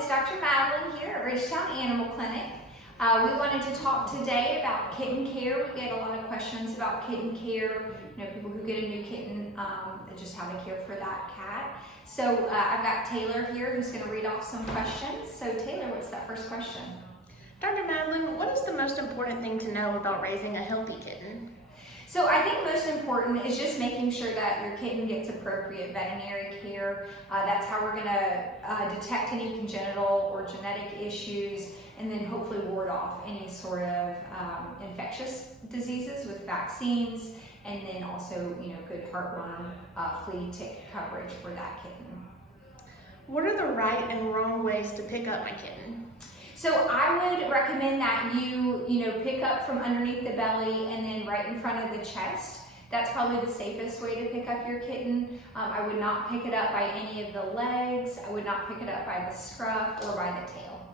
it's Dr. Madeline here at Ridgetown Animal Clinic. We wanted to talk today about kitten care. We get a lot of questions about kitten care, people who get a new kitten and just how to care for that cat. So I've got Taylor here who's going to read off some questions. So Taylor, what's that first question? Dr. Madeline, what is the most important thing to know about raising a healthy kitten? So I think most important is just making sure that your kitten gets appropriate veterinary care. That's how we're going to detect any congenital or genetic issues and then hopefully ward off any sort of infectious diseases with vaccines, and then also good heartworm, flea, tick coverage for that kitten. What are the right and wrong ways to pick up my kitten? So I would recommend that you pick up from underneath the belly and then right in front of the chest. That's probably the safest way to pick up your kitten. I would not pick it up by any of the legs. I would not pick it up by the scruff or by the tail.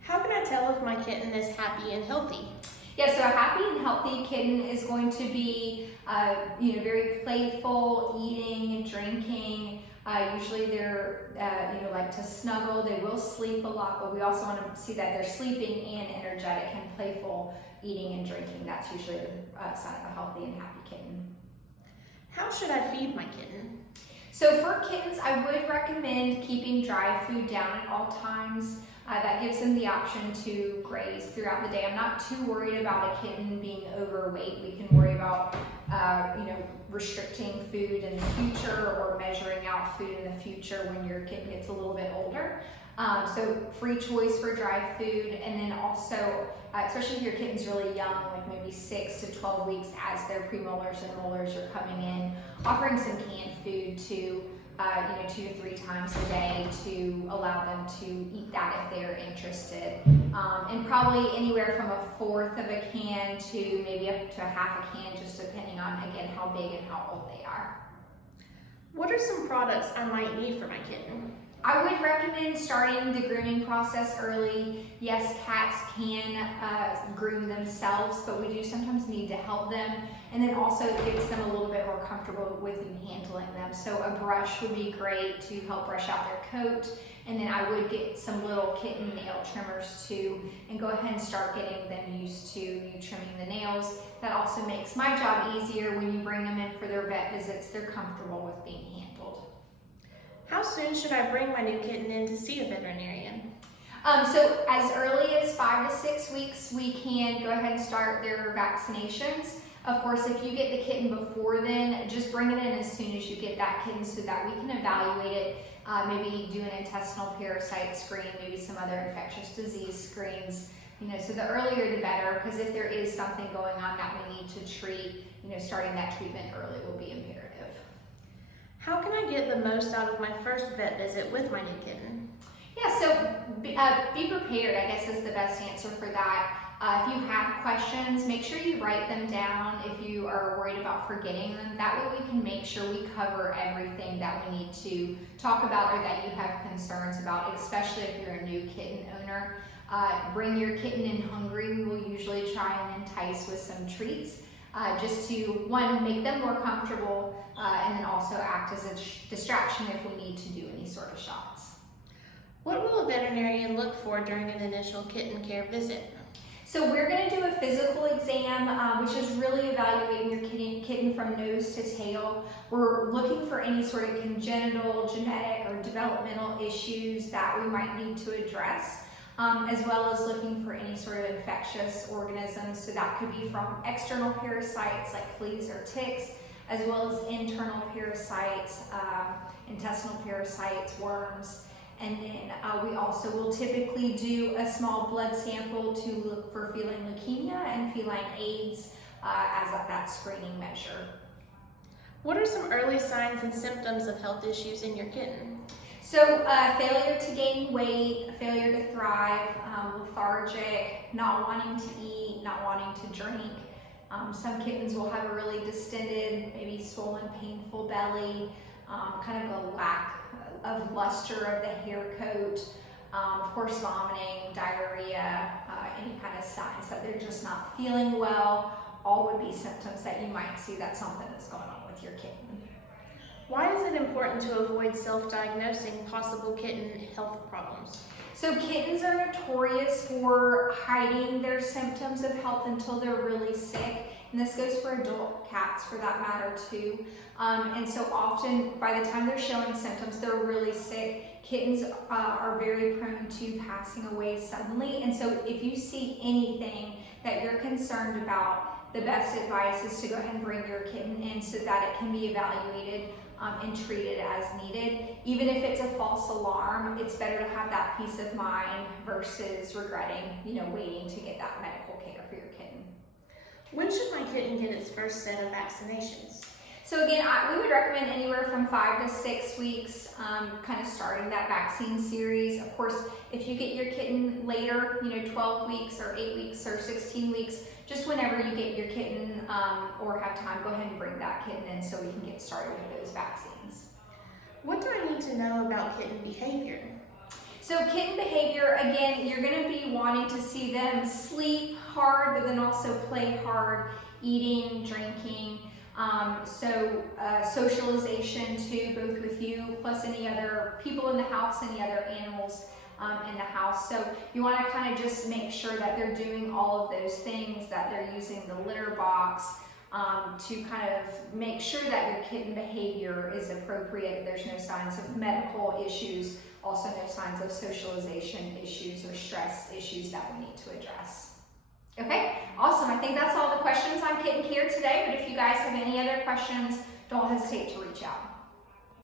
How can I tell if my kitten is happy and healthy? Yeah, so a happy and healthy kitten is going to be very playful, eating, drinking. Usually they're like to snuggle. They will sleep a lot, but we also want to see that they're sleeping and energetic and playful, eating and drinking. That's usually a sign of a healthy and happy kitten. How should I feed my kitten? So for kittens, I would recommend keeping dry food down at all times. That gives them the option to graze throughout the day. I'm not too worried about a kitten being overweight. We can worry about restricting food in the future or measuring out food in the future when your kitten gets a little bit older. So free choice for dry food, and then also, especially if your kitten's really young, like maybe 6 to 12 weeks as their premolars and molars are coming in, offering some canned food to 2 to 3 times a day to allow them to eat that if they're interested. And probably anywhere from 1/4 of a can to maybe up to 1/2 a can, just depending on, again, how big and how old they are. What are some products I might need for my kitten? I would recommend starting the grooming process early. Yes, cats can groom themselves, but we do sometimes need to help them. And then also it gets them a little bit more comfortable with you handling them. So a brush would be great to help brush out their coat. And then I would get some little kitten nail trimmers too, and go ahead and start getting them used to you trimming the nails. That also makes my job easier. When you bring them in for their vet visits, they're comfortable with being handled. How soon should I bring my new kitten in to see a veterinarian? So as early as 5 to 6 weeks, we can go ahead and start their vaccinations. Of course, if you get the kitten before then, just bring it in as soon as you get that kitten so that we can evaluate it, maybe do an intestinal parasite screen, maybe some other infectious disease screens. So the earlier the better, because if there is something going on that we need to treat, starting that treatment early will be imperative. How can I get the most out of my first vet visit with my new kitten? Yeah, so be prepared, I guess, is the best answer for that. If you have questions, make sure you write them down if you are worried about forgetting them. That way we can make sure we cover everything that we need to talk about or that you have concerns about, especially if you're a new kitten owner. Bring your kitten in hungry. We will usually try and entice with some treats. Just to, one, make them more comfortable, and then also act as a distraction if we need to do any sort of shots. What will a veterinarian look for during an initial kitten care visit? So we're going to do a physical exam, which is really evaluating your kitten from nose to tail. We're looking for any sort of congenital, genetic, or developmental issues that we might need to address. As well as looking for any sort of infectious organisms. So that could be from external parasites like fleas or ticks, as well as internal parasites, intestinal parasites, worms. And then we also will typically do a small blood sample to look for feline leukemia and feline AIDS as that screening measure. What are some early signs and symptoms of health issues in your kitten? So failure to gain weight, failure to thrive, lethargic, not wanting to eat, not wanting to drink. Some kittens will have a really distended, maybe swollen, painful belly, kind of a lack of luster of the hair coat, of course vomiting, diarrhea, any kind of signs that they're just not feeling well. All would be symptoms that you might see that something is going on with your kitten. Why is it important to avoid self-diagnosing possible kitten health problems? So kittens are notorious for hiding their symptoms of health until they're really sick. And this goes for adult cats for that matter too. And so often by the time they're showing symptoms, they're really sick. Kittens are very prone to passing away suddenly. And so if you see anything that you're concerned about, the best advice is to go ahead and bring your kitten in so that it can be evaluated and treated as needed. Even if it's a false alarm, it's better to have that peace of mind versus regretting, waiting to get that medical care for your kitten. When should my kitten get its first set of vaccinations? So again, we would recommend anywhere from 5 to 6 weeks, kind of starting that vaccine series. Of course, if you get your kitten later, 12 weeks or 8 weeks or 16 weeks, just whenever you get your kitten or have time, go ahead and bring that kitten in so we can get started with those vaccines. What do I need to know about kitten behavior? So kitten behavior, again, you're going to be wanting to see them sleep hard, but then also play hard, eating, drinking. Socialization too, both with you plus any other people in the house, any other animals in the house. So you want to kind of just make sure that they're doing all of those things, that they're using the litter box to kind of make sure that your kitten behavior is appropriate. There's no signs of medical issues, also no signs of socialization issues or stress issues that we need to address. Okay, awesome. I think that's all the questions on kitten care today, but if you guys have any other questions, don't hesitate to reach out.